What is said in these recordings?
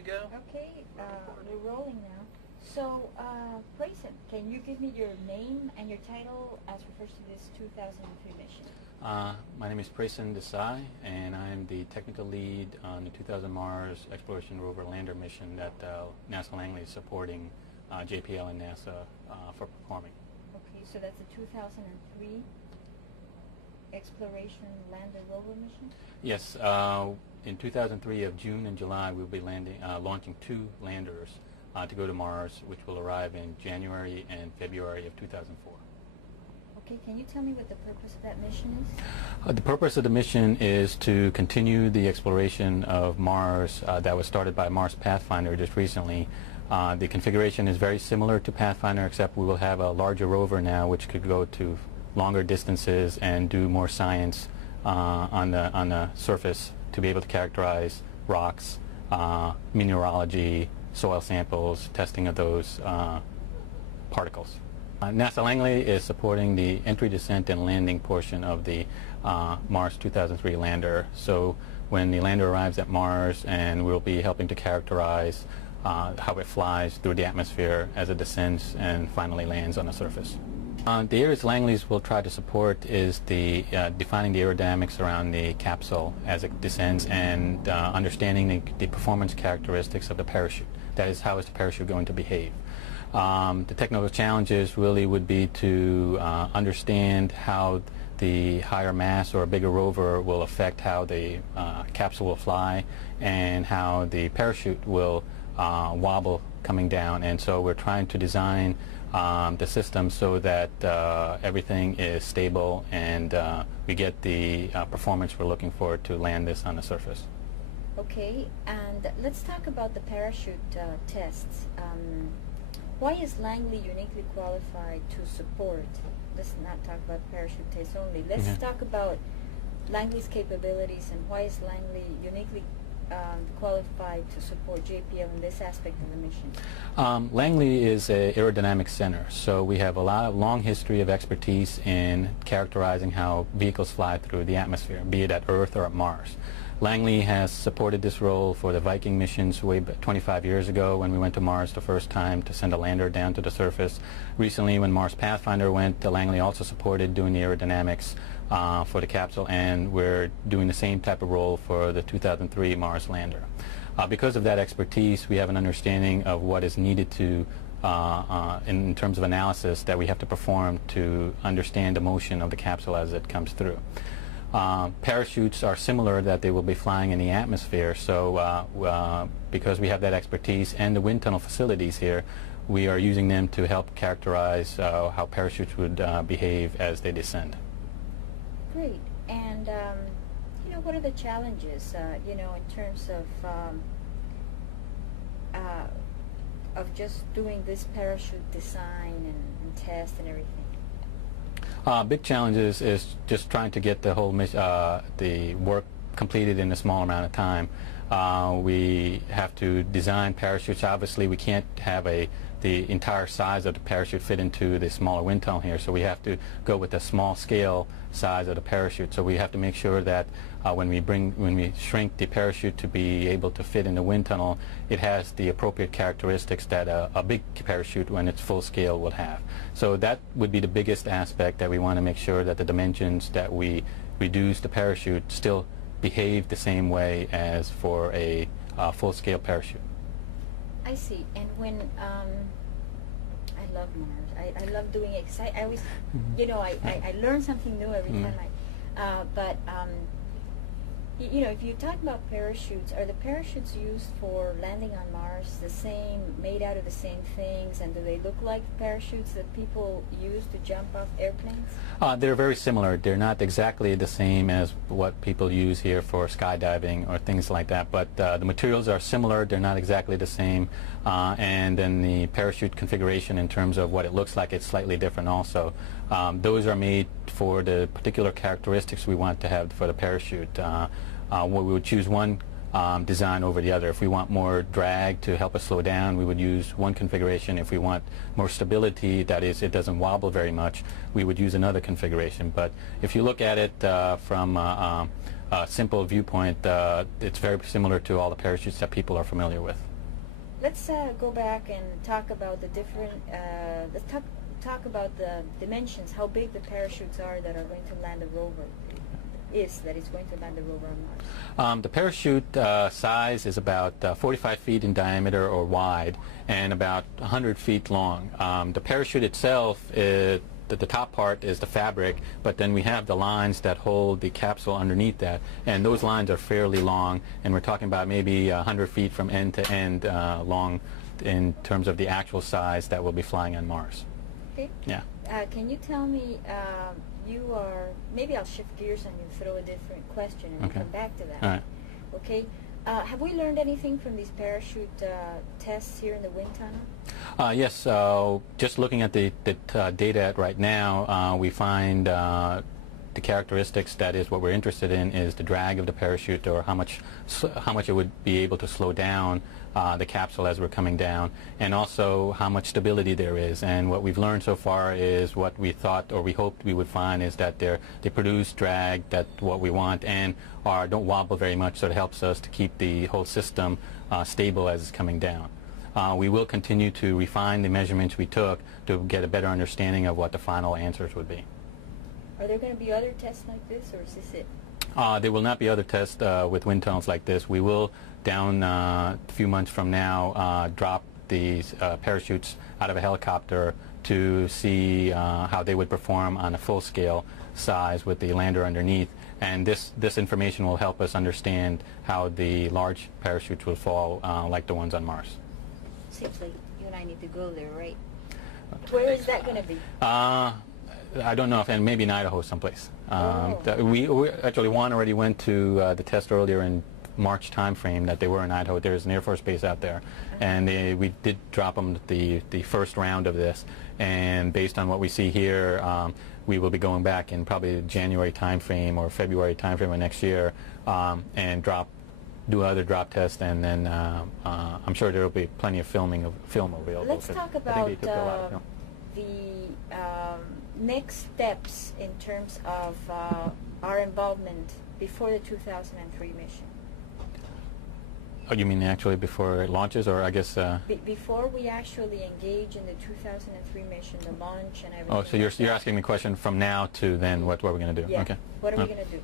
to go? Okay, we're rolling now. So, Prasun, can you give me your name and your title as refers to this 2003 mission? My name is Prasun Desai, and I am the technical lead on the 2000 Mars Exploration Rover Lander mission that NASA Langley is supporting JPL and NASA for performing. Okay, so that's a 2003 Exploration Lander Rover mission? Yes, in 2003 of June and July we'll be launching 2 landers to go to Mars, which will arrive in January and February of 2004. Okay, can you tell me what the purpose of that mission is? The purpose of the mission is to continue the exploration of Mars that was started by Mars Pathfinder just recently. The configuration is very similar to Pathfinder, except we will have a larger rover now which could go to longer distances and do more science on the surface to be able to characterize rocks, mineralogy, soil samples, testing of those particles. NASA Langley is supporting the entry, descent, and landing portion of the Mars 2003 lander. So when the lander arrives at Mars, and we'll be helping to characterize how it flies through the atmosphere as it descends and finally lands on the surface. The areas Langley's will try to support is the defining the aerodynamics around the capsule as it descends, and understanding the performance characteristics of the parachute. That is, how is the parachute going to behave. The technical challenges really would be to understand how the higher mass or a bigger rover will affect how the capsule will fly, and how the parachute will wobble coming down. And so we're trying to design the system so that everything is stable and we get the performance we're looking for to land this on the surface. Okay, and let's talk about the parachute tests. Why is Langley uniquely qualified to support? Let's not talk about parachute tests only. Let's talk about Langley's capabilities, and why is Langley uniquely qualified to support JPL in this aspect of the mission? Langley is an aerodynamic center, so we have a long history of expertise in characterizing how vehicles fly through the atmosphere, be it at Earth or at Mars. Langley has supported this role for the Viking missions way back 25 years ago when we went to Mars the first time to send a lander down to the surface. Recently, when Mars Pathfinder went, Langley also supported doing the aerodynamics for the capsule, and we're doing the same type of role for the 2003 Mars lander. Because of that expertise, we have an understanding of what is needed to in terms of analysis that we have to perform to understand the motion of the capsule as it comes through. Parachutes are similar, that they will be flying in the atmosphere, so because we have that expertise and the wind tunnel facilities here, we are using them to help characterize how parachutes would behave as they descend. Great. And you know, what are the challenges, you know, in terms of just doing this parachute design and test and everything? Big challenges is just trying to get the whole the work completed in a small amount of time. We have to design parachutes. Obviously, we can't have the entire size of the parachute fit into the smaller wind tunnel here, so we have to go with a small scale size of the parachute. So we have to make sure that when we shrink the parachute to be able to fit in the wind tunnel, it has the appropriate characteristics that a big parachute, when it's full scale, will have. So that would be the biggest aspect, that we want to make sure that the dimensions that we reduce the parachute still behave the same way as for a full-scale parachute. I see. And when I love Mars, I love doing it, 'cause I always, you know, I learn something new every time you know, if you talk about parachutes, are the parachutes used for landing on Mars the same, made out of the same things, and do they look like parachutes that people use to jump off airplanes? They're very similar. They're not exactly the same as what people use here for skydiving or things like that, but the materials are similar. They're not exactly the same, and then the parachute configuration in terms of what it looks like, it's slightly different also. Those are made for the particular characteristics we want to have for the parachute. We would choose one design over the other. If we want more drag to help us slow down, we would use one configuration. If we want more stability, that is, it doesn't wobble very much, we would use another configuration. But if you look at it from a simple viewpoint, it's very similar to all the parachutes that people are familiar with. let's go back and talk about the different. Let's talk about the dimensions. How big the parachutes are that are going to land the rover. That is going to land the rover on Mars. The parachute size is about 45 feet in diameter or wide, and about 100 feet long. The parachute itself, the top part is the fabric, but then we have the lines that hold the capsule underneath that, and those lines are fairly long, and we're talking about maybe 100 feet from end to end long in terms of the actual size that will be flying on Mars. Okay. Yeah. Can you tell me, maybe I'll shift gears and you throw a different question and Okay. come back to that. All right. Okay. Have we learned anything from these parachute tests here in the wind tunnel? Yes, just looking at the data right now, we find the characteristics, that is what we're interested in, is the drag of the parachute, or how much it would be able to slow down the capsule as we're coming down, and also how much stability there is. And what we've learned so far is what we thought or we hoped we would find is that they produce drag, that's what we want, and don't wobble very much, so it helps us to keep the whole system stable as it's coming down. We will continue to refine the measurements we took to get a better understanding of what the final answers would be. Are there going to be other tests like this, or is this it? There will not be other tests with wind tunnels like this. We will, down a few months from now, drop these parachutes out of a helicopter to see how they would perform on a full-scale size with the lander underneath. And this information will help us understand how the large parachutes will fall like the ones on Mars. Seems like you and I need to go there, right? Where is that going to be? I don't know, and maybe in Idaho someplace. Oh. We actually, one already went to the test earlier in March time frame that they were in Idaho. There's an Air Force base out there, and we did drop them the first round of this. And based on what we see here, we will be going back in probably the January time frame or February time frame of next year and do other drop tests, and then I'm sure there will be plenty of film available. Let's talk about the next steps in terms of our involvement before the 2003 mission. Oh, you mean actually before it launches, or I guess... Before we actually engage in the 2003 mission, the launch and everything. Oh, so you're asking me a question from now to then what we're going to do? Yeah. Okay. What are we going to do?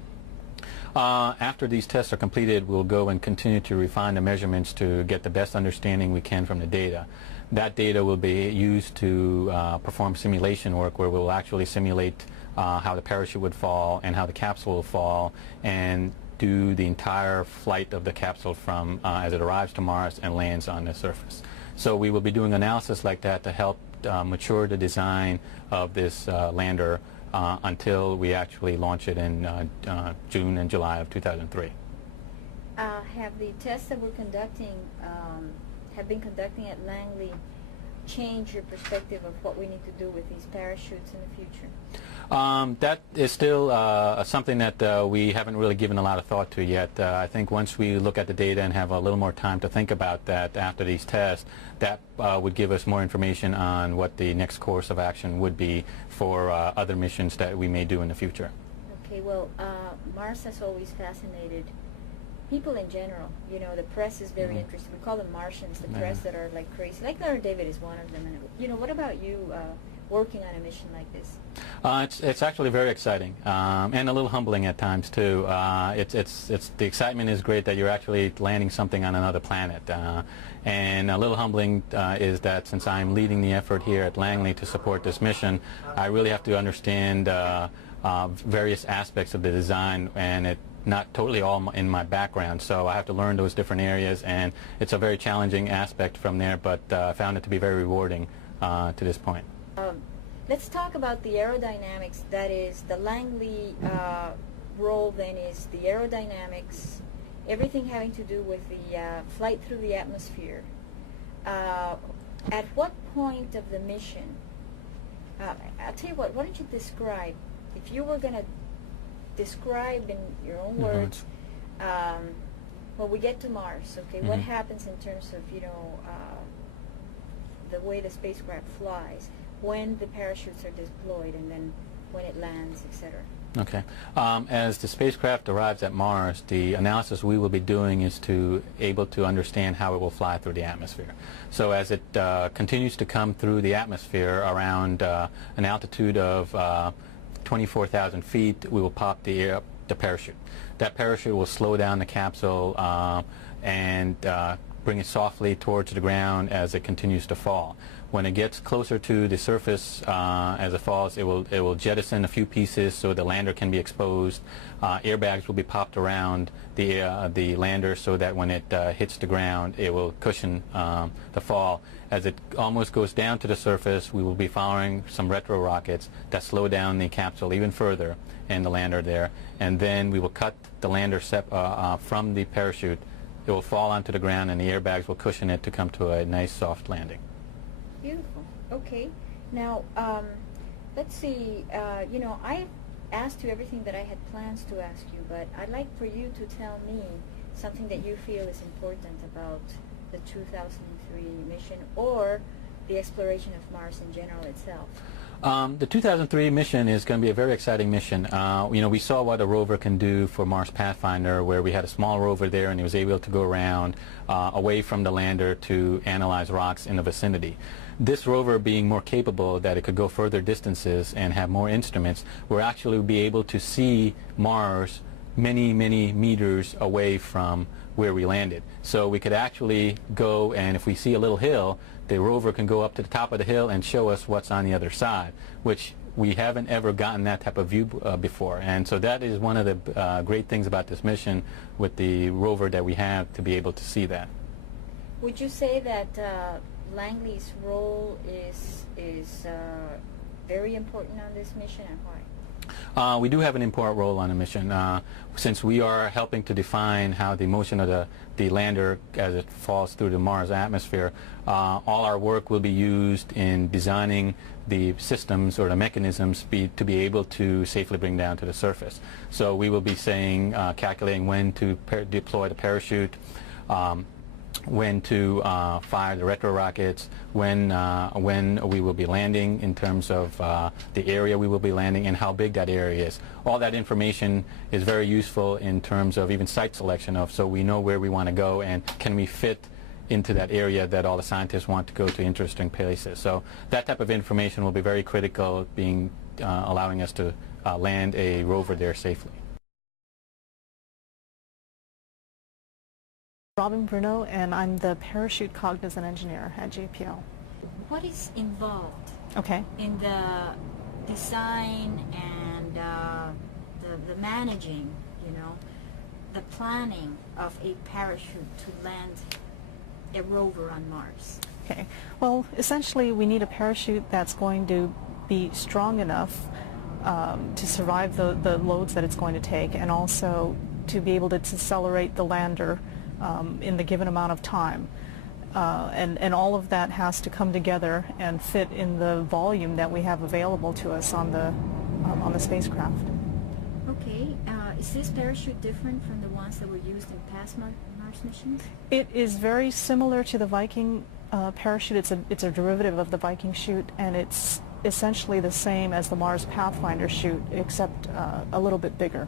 After these tests are completed, we'll go and continue to refine the measurements to get the best understanding we can from the data. That data will be used to perform simulation work where we'll actually simulate how the parachute would fall and how the capsule will fall, and do the entire flight of the capsule from as it arrives to Mars and lands on the surface. So we will be doing analysis like that to help mature the design of this lander until we actually launch it in June and July of 2003. Have the tests that we're conducting, have been conducting at Langley, change your perspective of what we need to do with these parachutes in the future? That is still something that we haven't really given a lot of thought to yet. I think once we look at the data and have a little more time to think about that after these tests, that would give us more information on what the next course of action would be for other missions that we may do in the future. Okay, well, Mars has always fascinated people in general. You know, the press is very interested. We call them Martians, the press that are like crazy. Like Larry David is one of them. And, you know, what about you working on a mission like this? It's actually very exciting and a little humbling at times too. The excitement is great that you're actually landing something on another planet, and a little humbling is that since I'm leading the effort here at Langley to support this mission, I really have to understand various aspects of the design, and it not totally all in my background, so I have to learn those different areas, and it's a very challenging aspect from there, but I found it to be very rewarding to this point. Let's talk about the aerodynamics. That is, the Langley role then is the aerodynamics, everything having to do with the flight through the atmosphere. At what point of the mission, I'll tell you what, why don't you describe, if you were going to describe in your own words, when we get to Mars, okay, what happens in terms of, you know, the way the spacecraft flies, when the parachutes are deployed, and then when it lands, etc.? Okay. As the spacecraft arrives at Mars, the analysis we will be doing is to able to understand how it will fly through the atmosphere. So as it continues to come through the atmosphere around an altitude of 24,000 feet, we will pop the parachute. That parachute will slow down the capsule and bring it softly towards the ground as it continues to fall. When it gets closer to the surface as it falls, it will jettison a few pieces so the lander can be exposed. Airbags will be popped around the lander so that when it hits the ground, it will cushion the fall. As it almost goes down to the surface, we will be firing some retro rockets that slow down the capsule even further and the lander there. And then we will cut the lander from the parachute. It will fall onto the ground and the airbags will cushion it to come to a nice soft landing. Beautiful. Okay. Now, let's see. You know, I asked you everything that I had plans to ask you, but I'd like for you to tell me something that you feel is important about the 2003 mission or the exploration of Mars in general itself. The 2003 mission is going to be a very exciting mission. You know, we saw what a rover can do for Mars Pathfinder, where we had a small rover there and it was able to go around away from the lander to analyze rocks in the vicinity. This rover being more capable that it could go further distances and have more instruments, we'll actually be able to see Mars many, many meters away from where we landed. So we could actually go, and if we see a little hill, the rover can go up to the top of the hill and show us what's on the other side, which we haven't ever gotten that type of view before. And so that is one of the great things about this mission with the rover that we have, to be able to see that. Would you say that Langley's role is very important on this mission, and why? We do have an important role on the mission. Since we are helping to define how the motion of the lander as it falls through the Mars atmosphere, all our work will be used in designing the systems or the mechanisms to be able to safely bring down to the surface. So we will be saying, calculating when to deploy the parachute, when to fire the retro rockets, when we will be landing in terms of the area we will be landing and how big that area is. All that information is very useful in terms of even site selection so we know where we want to go and can we fit into that area that all the scientists want to go to interesting places. So that type of information will be very critical, allowing us to land a rover there safely. Bruno, and I'm the parachute cognizant engineer at JPL. What is involved in the design and the managing, you know, the planning of a parachute to land a rover on Mars? Okay. Well, essentially we need a parachute that's going to be strong enough to survive the loads that it's going to take, and also to be able to accelerate the lander in the given amount of time. And all of that has to come together and fit in the volume that we have available to us on the spacecraft. Okay. Is this parachute different from the ones that were used in past Mars missions? It is very similar to the Viking parachute. It's a derivative of the Viking chute, and it's essentially the same as the Mars Pathfinder chute, except a little bit bigger.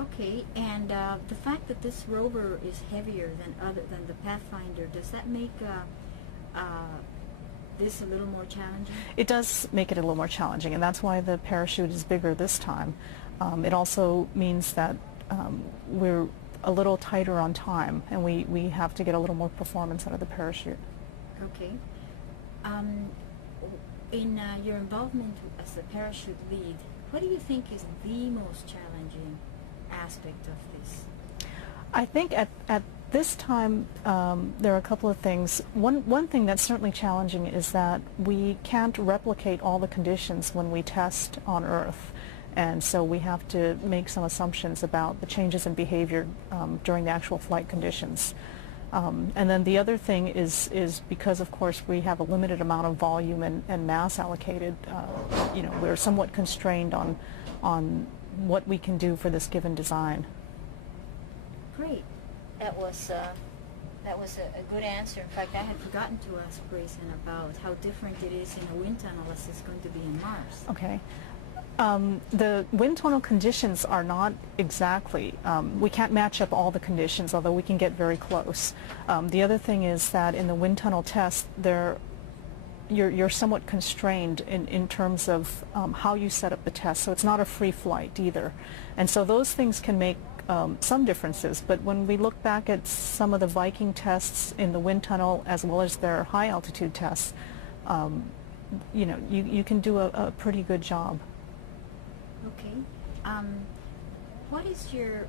Okay, and the fact that this rover is heavier than the Pathfinder, does that make this a little more challenging? It does make it a little more challenging, and that's why the parachute is bigger this time. It also means that we're a little tighter on time, and we have to get a little more performance out of the parachute. Okay. In your involvement as the parachute lead, what do you think is the most challenging aspect of this? I think at this time there are a couple of things. One thing that's certainly challenging is that we can't replicate all the conditions when we test on Earth, and so we have to make some assumptions about the changes in behavior during the actual flight conditions. And then the other thing is because of course we have a limited amount of volume and mass allocated, you know, we're somewhat constrained on what we can do for this given design. Great. That was a good answer. In fact, I had forgotten to ask Prasun about how different it is in a wind tunnel as it's going to be in Mars. Okay. The wind tunnel conditions are not exactly, we can't match up all the conditions, although we can get very close. The other thing is that in the wind tunnel test, you're somewhat constrained in terms of how you set up the test, so it's not a free flight either. And so those things can make some differences, but when we look back at some of the Viking tests in the wind tunnel as well as their high altitude tests, you know, you can do a pretty good job. Okay. What is your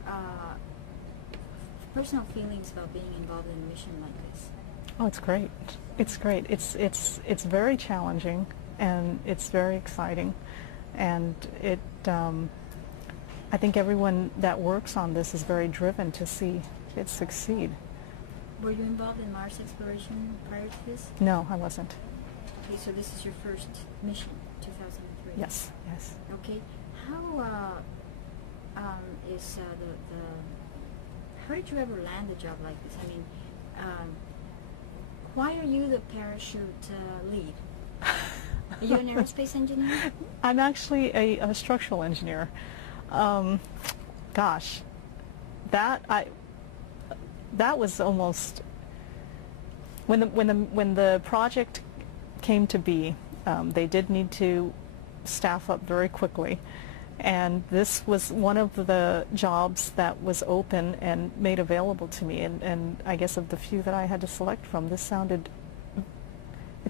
personal feelings about being involved in a mission like this? Oh, it's great. It's great. It's very challenging, and it's very exciting, and I think everyone that works on this is very driven to see it succeed. Were you involved in Mars exploration prior to this? No, I wasn't. Okay, so this is your first mission, 2003. Yes, yes. Okay. How is how did you ever land a job like this? I mean, why are you the parachute lead? Are you an aerospace engineer? I'm actually a structural engineer. Gosh, that was almost when the project came to be. They did need to staff up very quickly, and this was one of the jobs that was open and made available to me, and I guess of the few that I had to select from, it's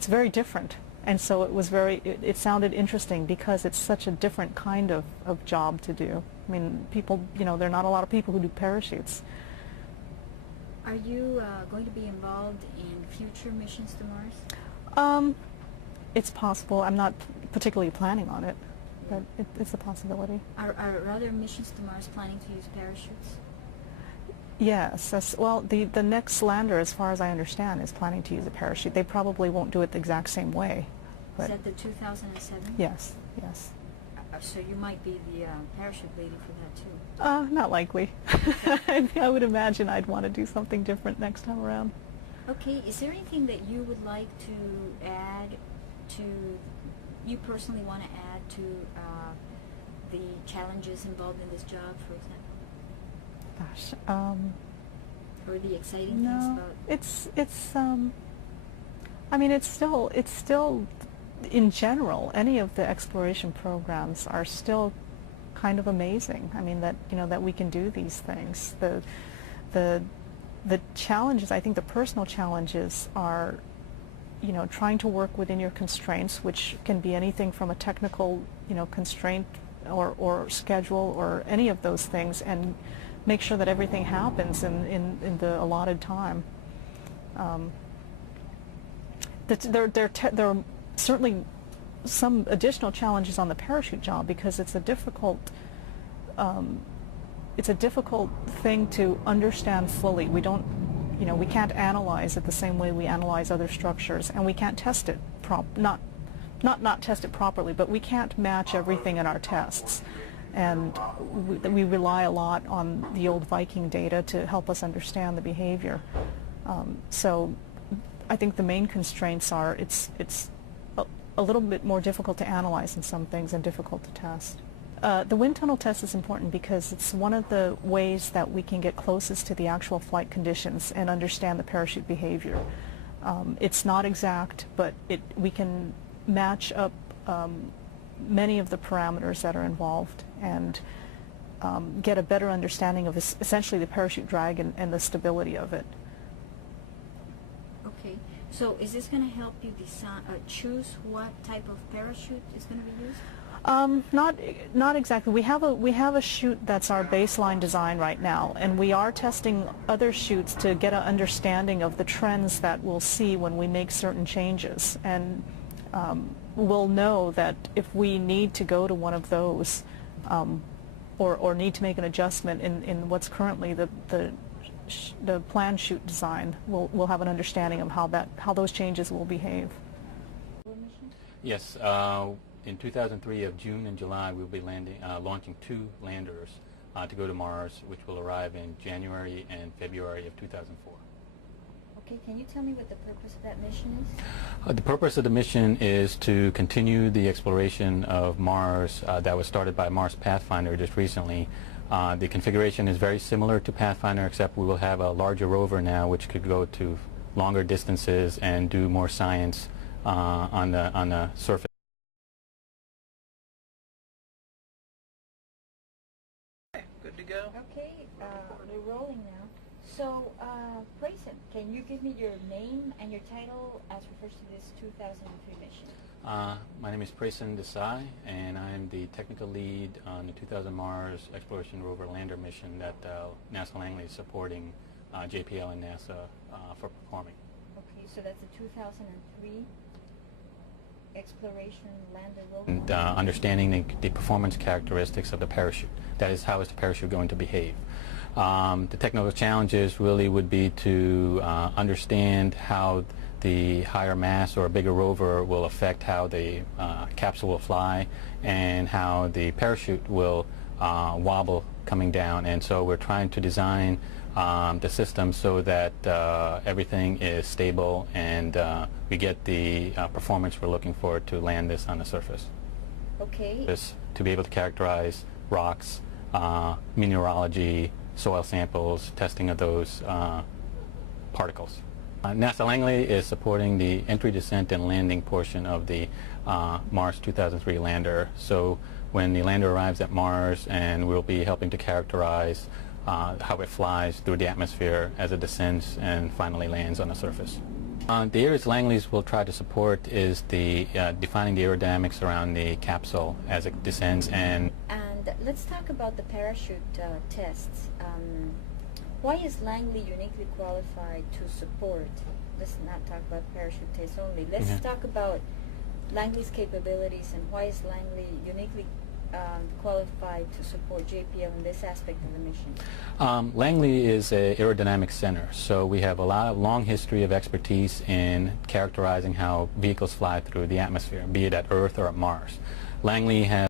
very different, and so it sounded interesting because it's such a different kind of job to do. I mean, people, you know, there are not a lot of people who do parachutes. Are you going to be involved in future missions to Mars? It's possible. I'm not particularly planning on it, but it's a possibility. Are other missions to Mars planning to use parachutes? Yes. Well, the next lander, as far as I understand, is planning to use a parachute. They probably won't do it the exact same way. Is that the 2007? Yes, yes. So you might be the parachute lady for that too? Not likely. I would imagine I'd want to do something different next time around. Okay. Is there anything that you would like to add to, you personally want to add to the challenges involved in this job, for example? Gosh. Or the exciting things about? I mean, it's still, in general, any of the exploration programs are still kind of amazing. I mean, that, you know, that we can do these things. The challenges, I think the personal challenges are, you know, trying to work within your constraints, which can be anything from a technical, you know, constraint or schedule or any of those things, and make sure that everything happens in the allotted time. There are certainly some additional challenges on the parachute job because it's a difficult thing to understand fully. We don't, you know, we can't analyze it the same way we analyze other structures, and we can't test it not test it properly, but we can't match everything in our tests. And we rely a lot on the old Viking data to help us understand the behavior. So I think the main constraints are it's a little bit more difficult to analyze in some things and difficult to test. The wind tunnel test is important because it's one of the ways that we can get closest to the actual flight conditions and understand the parachute behavior. It's not exact, but we can match up many of the parameters that are involved and get a better understanding of essentially the parachute drag and the stability of it. Okay, so is this going to help you choose what type of parachute is going to be used? Not exactly. We have a chute that's our baseline design right now, and we are testing other chutes to get an understanding of the trends that we'll see when we make certain changes. And we'll know that if we need to go to one of those or need to make an adjustment in what's currently the planned chute design, we'll have an understanding of how those changes will behave. Yes. In 2003 of June and July, we'll be launching 2 landers to go to Mars, which will arrive in January and February of 2004. Okay, can you tell me what the purpose of that mission is? The purpose of the mission is to continue the exploration of Mars that was started by Mars Pathfinder just recently. The configuration is very similar to Pathfinder, except we will have a larger rover now which could go to longer distances and do more science on the surface. Good to go? Okay, we're rolling now. So, Prasun, can you give me your name and your title as refers to this 2003 mission? My name is Prasun Desai, and I'm the technical lead on the 2000 Mars Exploration Rover Lander mission that NASA Langley is supporting JPL and NASA for performing. Okay, so that's a 2003 exploration lander rover? And understanding the performance characteristics of the parachute. That is, how is the parachute going to behave? The technical challenges really would be to understand how the higher mass or a bigger rover will affect how the capsule will fly and how the parachute will wobble coming down. And so we're trying to design the system so that everything is stable and we get the performance we're looking for to land this on the surface. Okay. This, to be able to characterize rocks, mineralogy, soil samples, testing of those particles. NASA Langley is supporting the entry, descent, and landing portion of the Mars 2003 lander. So when the lander arrives at Mars, and we'll be helping to characterize how it flies through the atmosphere as it descends and finally lands on the surface. The areas Langley's will try to support is the defining the aerodynamics around the capsule as it descends. And let's talk about the parachute tests. Why is Langley uniquely qualified to support? Let's not talk about parachute tests only. Let's talk about Langley's capabilities and why is Langley uniquely qualified to support JPL in this aspect of the mission? Langley is an aerodynamic center, so we have a long history of expertise in characterizing how vehicles fly through the atmosphere, be it at Earth or at Mars. Langley has